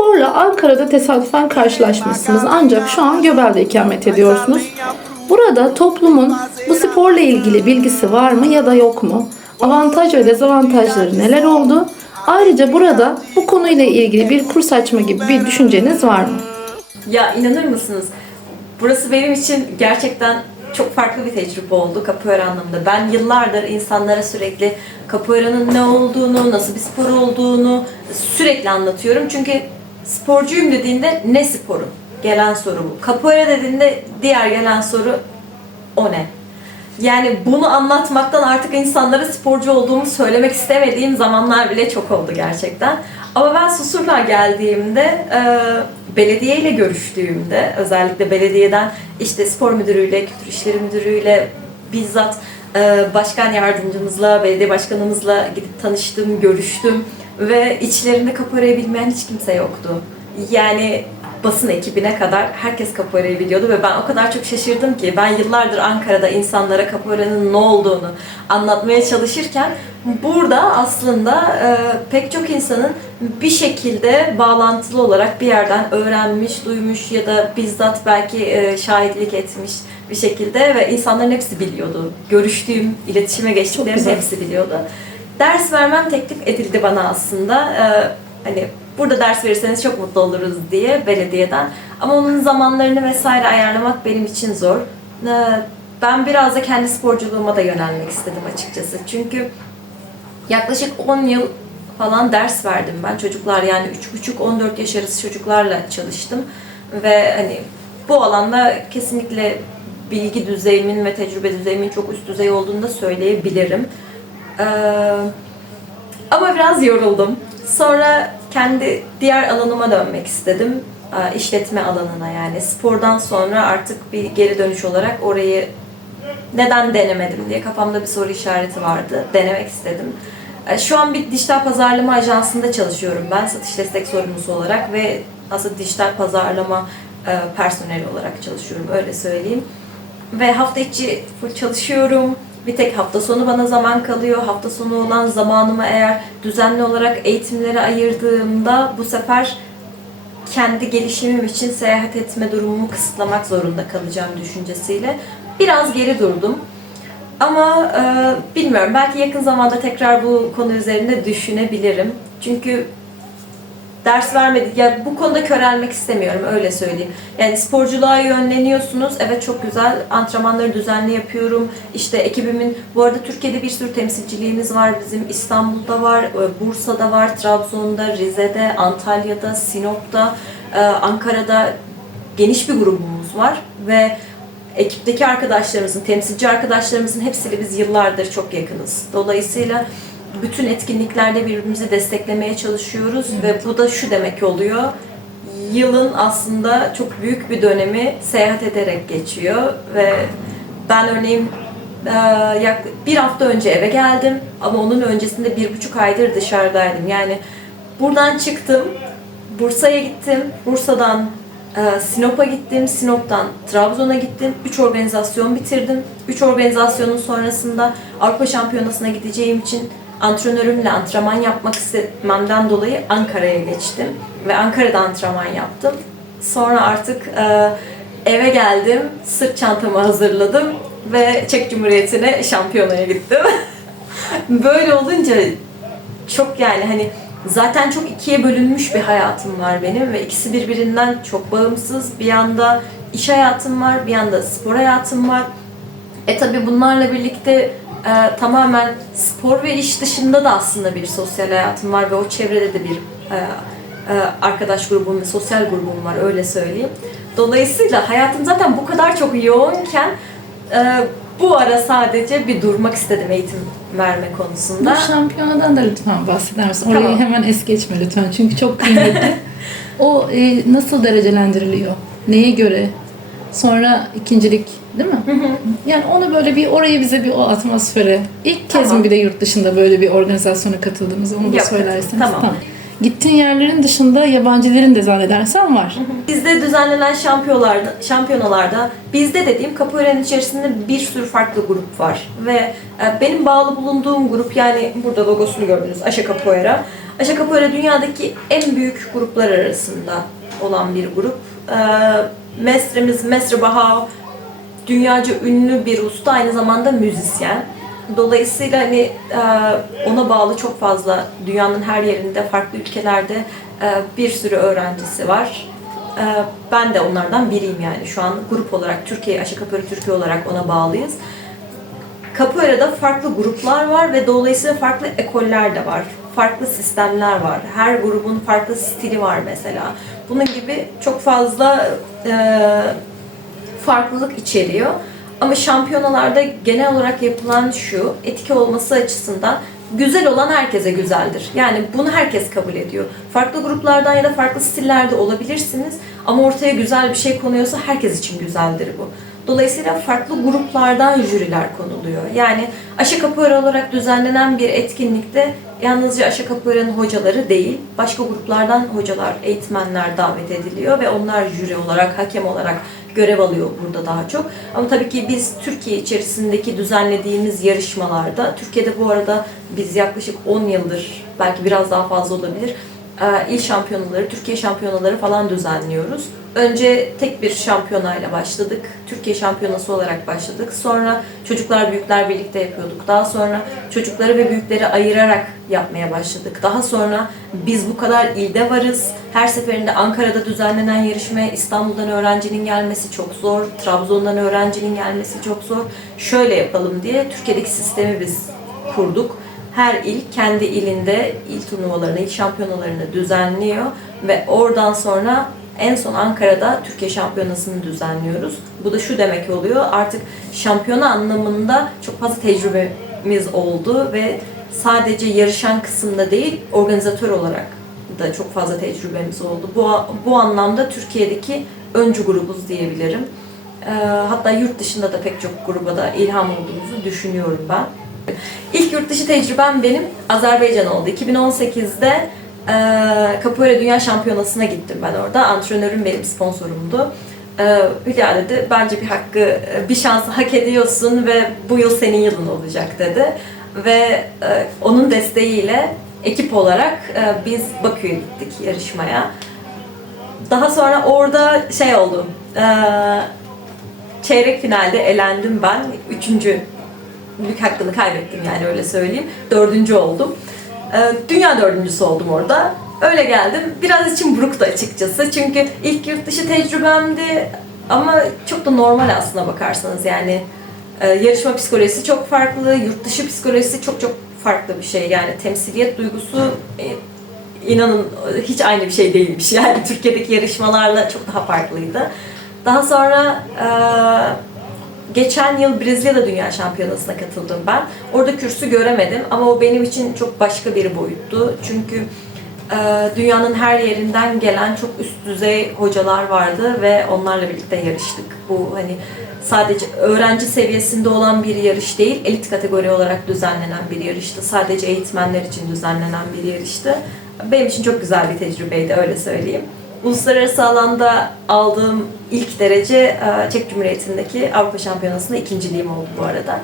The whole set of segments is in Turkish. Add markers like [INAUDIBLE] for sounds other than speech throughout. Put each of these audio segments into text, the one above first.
Sporla Ankara'da tesadüfen karşılaşmışsınız ancak şu an Göbel'de ikamet ediyorsunuz. Burada toplumun bu sporla ilgili bilgisi var mı ya da yok mu? Avantaj ve dezavantajları neler oldu? Ayrıca burada bu konuyla ilgili bir kurs açma gibi bir düşünceniz var mı? Ya inanır mısınız? Burası benim için gerçekten çok farklı bir tecrübe oldu capoeira anlamında. Ben yıllardır insanlara sürekli capoeira'nın ne olduğunu, nasıl bir spor olduğunu sürekli anlatıyorum. Çünkü sporcuyum dediğinde ne sporu? Gelen soru bu. Capoeira dediğinde diğer gelen soru o ne? Yani bunu anlatmaktan artık insanlara sporcu olduğumu söylemek istemediğim zamanlar bile çok oldu gerçekten. Ama ben Susurluğa geldiğimde, e, belediye ile görüştüğümde, özellikle belediyeden işte spor müdürüyle, kültür işleri müdürüyle bizzat e, başkan yardımcımızla, belediye başkanımızla gidip tanıştım, görüştüm ve içlerinde kaparayı bilmeyen hiç kimse yoktu. Yani basın ekibine kadar herkes capoeira'yı biliyordu ve ben o kadar çok şaşırdım ki ben yıllardır Ankara'da insanlara capoeira'nın ne olduğunu anlatmaya çalışırken burada aslında e, pek çok insanın bir şekilde bağlantılı olarak bir yerden öğrenmiş, duymuş ya da bizzat belki e, şahitlik etmiş bir şekilde ve insanların hepsi biliyordu. Görüştüğüm, iletişime geçtiklerim hepsi biliyordu. Ders vermem teklif edildi bana aslında. E, hani burada ders verirseniz çok mutlu oluruz diye belediyeden. Ama onun zamanlarını vesaire ayarlamak benim için zor. Ee, Ben biraz da kendi sporculuğuma da yönelmek istedim açıkçası. Çünkü yaklaşık 10 yıl falan ders verdim ben. Çocuklar yani 3,5-14 yaş arası çocuklarla çalıştım. Ve hani bu alanda kesinlikle bilgi düzeyimin ve tecrübe düzeyimin çok üst düzey olduğunu da söyleyebilirim. Ee, ama biraz yoruldum. Sonra kendi diğer alanıma dönmek istedim. Ee, işletme alanına yani. Spordan sonra artık bir geri dönüş olarak orayı neden denemedim diye kafamda bir soru işareti vardı. Denemek istedim. Ee, Şu an bir dijital pazarlama ajansında çalışıyorum ben satış destek sorumlusu olarak ve aslında dijital pazarlama e, personeli olarak çalışıyorum öyle söyleyeyim. Ve hafta içi çalışıyorum. Bir tek hafta sonu bana zaman kalıyor. Hafta sonu olan zamanımı eğer düzenli olarak eğitimlere ayırdığımda bu sefer kendi gelişimim için seyahat etme durumumu kısıtlamak zorunda kalacağım düşüncesiyle biraz geri durdum. Ama e, bilmiyorum belki yakın zamanda tekrar bu konu üzerinde düşünebilirim. Çünkü ders vermedi. Ya bu konuda körelmek istemiyorum öyle söyleyeyim. Yani sporculuğa yönleniyorsunuz. Evet çok güzel. Antrenmanları düzenli yapıyorum. İşte ekibimin bu arada Türkiye'de bir sürü temsilciliğimiz var. Bizim İstanbul'da var, e, Bursa'da var, Trabzon'da, Rize'de, Antalya'da, Sinop'ta, e, Ankara'da geniş bir grubumuz var ve ekipteki arkadaşlarımızın, temsilci arkadaşlarımızın hepsiyle biz yıllardır çok yakınız. Dolayısıyla bütün etkinliklerde birbirimizi desteklemeye çalışıyoruz ve bu da şu demek oluyor. Yılın aslında çok büyük bir dönemi seyahat ederek geçiyor ve ben örneğin e, bir hafta önce eve geldim ama onun öncesinde bir buçuk aydır dışarıdaydım. Yani buradan çıktım, Bursa'ya gittim, Bursa'dan e, Sinop'a gittim, Sinop'tan Trabzon'a gittim. Üç organizasyon bitirdim. Üç organizasyonun sonrasında Avrupa Şampiyonası'na gideceğim için antrenörümle antrenman yapmak istememden dolayı Ankara'ya geçtim. Ve Ankara'da antrenman yaptım. Sonra artık e, eve geldim, sırt çantamı hazırladım ve Çek Cumhuriyeti'ne şampiyonaya gittim. [LAUGHS] Böyle olunca çok yani hani zaten çok ikiye bölünmüş bir hayatım var benim ve ikisi birbirinden çok bağımsız. Bir yanda iş hayatım var, bir yanda spor hayatım var. E tabi bunlarla birlikte e, tamamen spor ve iş dışında da aslında bir sosyal hayatım var ve o çevrede de bir e, e, arkadaş grubum ve sosyal grubum var öyle söyleyeyim. Dolayısıyla hayatım zaten bu kadar çok yoğunken e, bu ara sadece bir durmak istedim eğitim verme konusunda. Bu şampiyonadan da lütfen bahseder misin? Orayı Tamam. hemen es geçme lütfen çünkü çok kıymetli. [LAUGHS] o e, nasıl derecelendiriliyor? Neye göre? Sonra ikincilik değil mi? Yani onu böyle bir orayı bize bir o atmosfere. İlk kez Tamam. mi bir de yurt dışında böyle bir organizasyona katıldığımızı onu da Yok, söylerseniz. tamam. Gittiğin yerlerin dışında yabancıların da zannedersem var. Bizde düzenlenen şampiyonalarda, şampiyonalarda bizde dediğim Capoeira'nın içerisinde bir sürü farklı grup var. Ve e, benim bağlı bulunduğum grup yani burada logosunu gördünüz Aşa Capoeira. Aşa Capoeira dünyadaki en büyük gruplar arasında olan bir grup. E, Mestremiz Mestre Bahao dünyaca ünlü bir usta aynı zamanda müzisyen. Dolayısıyla hani e, ona bağlı çok fazla dünyanın her yerinde farklı ülkelerde e, bir sürü öğrencisi var. E, Ben de onlardan biriyim yani şu an grup olarak Türkiye Aşı Kapörü Türkiye olarak ona bağlıyız. Capoeira'da farklı gruplar var ve dolayısıyla farklı ekoller de var. Farklı sistemler var. Her grubun farklı stili var mesela. Bunun gibi çok fazla e, farklılık içeriyor. Ama şampiyonalarda genel olarak yapılan şu, etki olması açısından güzel olan herkese güzeldir. Yani bunu herkes kabul ediyor. Farklı gruplardan ya da farklı stillerde olabilirsiniz ama ortaya güzel bir şey konuyorsa herkes için güzeldir bu. Dolayısıyla farklı gruplardan jüriler konuluyor. Yani Aşa Capoeira olarak düzenlenen bir etkinlikte yalnızca Aşa Capoeira'nın hocaları değil, başka gruplardan hocalar, eğitmenler davet ediliyor ve onlar jüri olarak, hakem olarak görev alıyor burada daha çok. Ama tabii ki biz Türkiye içerisindeki düzenlediğimiz yarışmalarda, Türkiye'de bu arada biz yaklaşık 10 yıldır, belki biraz daha fazla olabilir, il şampiyonaları, Türkiye şampiyonaları falan düzenliyoruz. Önce tek bir şampiyonayla başladık. Türkiye şampiyonası olarak başladık. Sonra çocuklar büyükler birlikte yapıyorduk. Daha sonra çocukları ve büyükleri ayırarak yapmaya başladık. Daha sonra biz bu kadar ilde varız. Her seferinde Ankara'da düzenlenen yarışmaya İstanbul'dan öğrencinin gelmesi çok zor. Trabzon'dan öğrencinin gelmesi çok zor. Şöyle yapalım diye Türkiye'deki sistemi biz kurduk her il kendi ilinde il turnuvalarını, il şampiyonalarını düzenliyor ve oradan sonra en son Ankara'da Türkiye Şampiyonası'nı düzenliyoruz. Bu da şu demek oluyor, artık şampiyona anlamında çok fazla tecrübemiz oldu ve sadece yarışan kısımda değil, organizatör olarak da çok fazla tecrübemiz oldu. Bu, bu anlamda Türkiye'deki öncü grubuz diyebilirim. Ee, hatta yurt dışında da pek çok gruba da ilham olduğumuzu düşünüyorum ben. İlk yurt dışı tecrübem benim Azerbaycan oldu. 2018'de e, Capoeira Dünya Şampiyonası'na gittim ben orada. Antrenörüm benim sponsorumdu. E, Hülya dedi, bence bir hakkı, bir şansı hak ediyorsun ve bu yıl senin yılın olacak dedi. Ve e, onun desteğiyle ekip olarak e, biz Bakü'ye gittik yarışmaya. Daha sonra orada şey oldu, e, çeyrek finalde elendim ben. Üçüncü büyük hakkını kaybettim yani öyle söyleyeyim. Dördüncü oldum. Ee, Dünya dördüncüsü oldum orada. Öyle geldim. Biraz içim buruktu açıkçası. Çünkü ilk yurt dışı tecrübemdi ama çok da normal aslına bakarsanız yani. Ee, yarışma psikolojisi çok farklı, yurt dışı psikolojisi çok çok farklı bir şey. Yani temsiliyet duygusu e, inanın hiç aynı bir şey değilmiş. [LAUGHS] Yani Türkiye'deki yarışmalarla çok daha farklıydı. Daha sonra e, Geçen yıl Brezilya'da Dünya Şampiyonası'na katıldım ben. Orada kürsü göremedim ama o benim için çok başka bir boyuttu. Çünkü e, dünyanın her yerinden gelen çok üst düzey hocalar vardı ve onlarla birlikte yarıştık. Bu hani sadece öğrenci seviyesinde olan bir yarış değil, elit kategori olarak düzenlenen bir yarıştı. Sadece eğitmenler için düzenlenen bir yarıştı. Benim için çok güzel bir tecrübeydi öyle söyleyeyim. Uluslararası alanda aldığım ilk derece e, Çek Cumhuriyeti'ndeki Avrupa Şampiyonası'nda ikinciliğim oldu bu arada.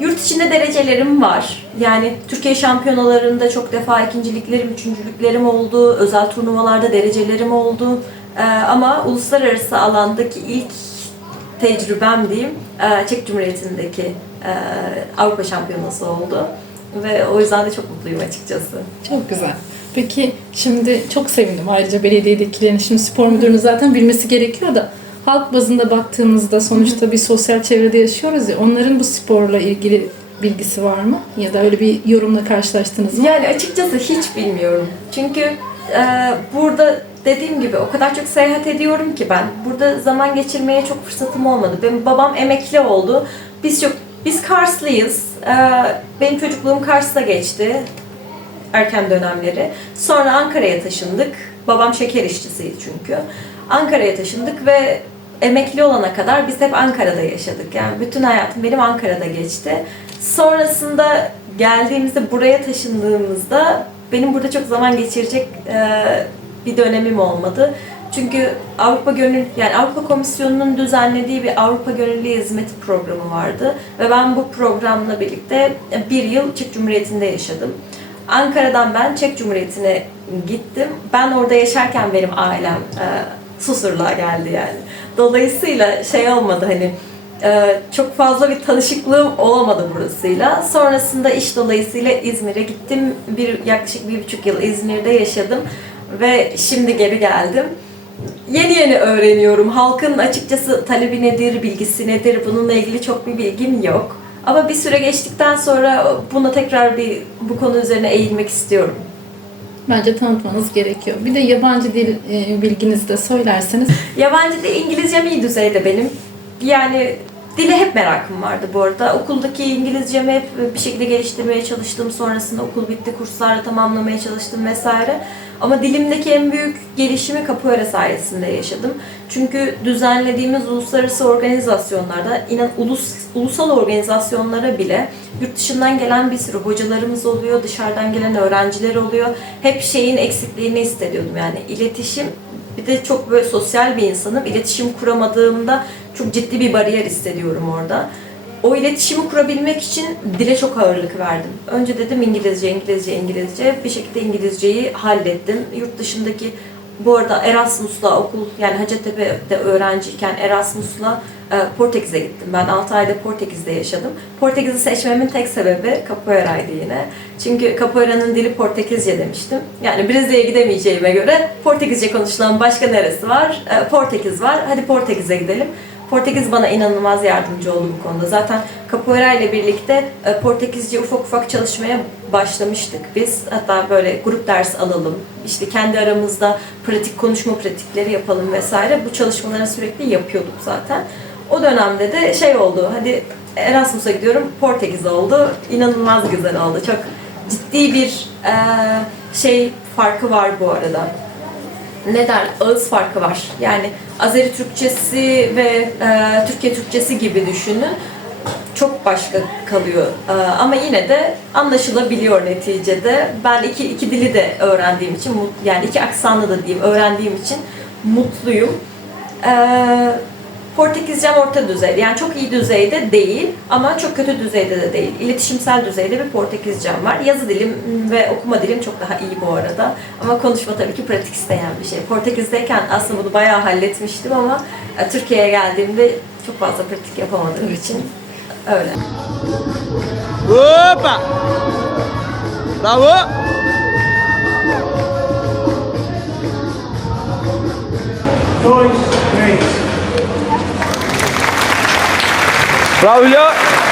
Yurt içinde derecelerim var. Yani Türkiye şampiyonalarında çok defa ikinciliklerim, üçüncülüklerim oldu. Özel turnuvalarda derecelerim oldu. E, Ama uluslararası alandaki ilk tecrübem diyeyim e, Çek Cumhuriyeti'ndeki Avrupa Şampiyonası oldu. Ve o yüzden de çok mutluyum açıkçası. Çok güzel. Peki şimdi çok sevindim ayrıca belediyedekilerin. Şimdi spor müdürünün zaten bilmesi gerekiyor da halk bazında baktığımızda sonuçta bir sosyal çevrede yaşıyoruz ya onların bu sporla ilgili bilgisi var mı? Ya da öyle bir yorumla karşılaştınız mı? Yani açıkçası hiç bilmiyorum. Çünkü e, burada dediğim gibi o kadar çok seyahat ediyorum ki ben. Burada zaman geçirmeye çok fırsatım olmadı. Benim babam emekli oldu. Biz çok biz Karslıyız. E, benim çocukluğum Kars'ta geçti. Erken dönemleri. Sonra Ankara'ya taşındık. Babam şeker işçisiydi çünkü. Ankara'ya taşındık ve emekli olana kadar biz hep Ankara'da yaşadık. Yani bütün hayatım benim Ankara'da geçti. Sonrasında geldiğimizde buraya taşındığımızda benim burada çok zaman geçirecek e, bir dönemim olmadı. Çünkü Avrupa Gönül yani Avrupa Komisyonu'nun düzenlediği bir Avrupa Gönüllü Hizmet programı vardı ve ben bu programla birlikte bir yıl Çek Cumhuriyeti'nde yaşadım. Ankara'dan ben Çek Cumhuriyeti'ne gittim. Ben orada yaşarken benim ailem e, Susurluğa geldi yani. Dolayısıyla şey olmadı hani e, çok fazla bir tanışıklığım olamadı burasıyla. Sonrasında iş dolayısıyla İzmir'e gittim. Bir yaklaşık bir buçuk yıl İzmir'de yaşadım ve şimdi geri geldim. Yeni yeni öğreniyorum. Halkın açıkçası talebi nedir, bilgisi nedir bununla ilgili çok bir bilgim yok. Ama bir süre geçtikten sonra buna tekrar bir bu konu üzerine eğilmek istiyorum. Bence tanıtmanız gerekiyor. Bir de yabancı dil e, bilginizi de söylerseniz. Yabancı dil İngilizcem iyi düzeyde benim. Yani dile hep merakım vardı bu arada. Okuldaki İngilizcemi hep bir şekilde geliştirmeye çalıştım. Sonrasında okul bitti, kurslarla tamamlamaya çalıştım vesaire. Ama dilimdeki en büyük gelişimi Capoeira sayesinde yaşadım. Çünkü düzenlediğimiz uluslararası organizasyonlarda, inan ulus, ulusal organizasyonlara bile yurt dışından gelen bir sürü hocalarımız oluyor, dışarıdan gelen öğrenciler oluyor. Hep şeyin eksikliğini hissediyordum yani iletişim bir de çok böyle sosyal bir insanım. İletişim kuramadığımda çok ciddi bir bariyer hissediyorum orada. O iletişimi kurabilmek için dile çok ağırlık verdim. Önce dedim İngilizce, İngilizce, İngilizce. Bir şekilde İngilizceyi hallettim. Yurt dışındaki bu arada Erasmus'la okul yani Hacettepe'de öğrenciyken Erasmus'la e, Portekiz'e gittim. Ben 6 ayda Portekiz'de yaşadım. Portekiz'i seçmemin tek sebebi Capoeira'ydı yine. Çünkü Capoeira'nın dili Portekizce demiştim. Yani Brezilya'ya gidemeyeceğime göre Portekizce konuşulan başka neresi var? E, Portekiz var. Hadi Portekiz'e gidelim. Portekiz bana inanılmaz yardımcı oldu bu konuda. Zaten Capoeira ile birlikte e, Portekizce ufak ufak çalışmaya başlamıştık biz. Hatta böyle grup ders alalım, işte kendi aramızda pratik konuşma pratikleri yapalım vesaire. Bu çalışmaları sürekli yapıyorduk zaten. O dönemde de şey oldu, hadi Erasmus'a gidiyorum, Portekiz oldu. İnanılmaz güzel oldu. Çok ciddi bir e, şey farkı var bu arada ne der ağız farkı var. Yani Azeri Türkçesi ve e, Türkiye Türkçesi gibi düşünün. Çok başka kalıyor. E, ama yine de anlaşılabiliyor neticede. Ben iki, iki dili de öğrendiğim için, yani iki aksanlı da diyeyim öğrendiğim için mutluyum. E, Portekizcem orta düzeyde. Yani çok iyi düzeyde değil ama çok kötü düzeyde de değil. İletişimsel düzeyde bir Portekizcem var. Yazı dilim ve okuma dilim çok daha iyi bu arada. Ama konuşma tabii ki pratik isteyen bir şey. Portekiz'deyken aslında bunu bayağı halletmiştim ama e, Türkiye'ye geldiğimde çok fazla pratik yapamadığım için öyle. Opa! Bravo! Dois, três. Bravo, Julio!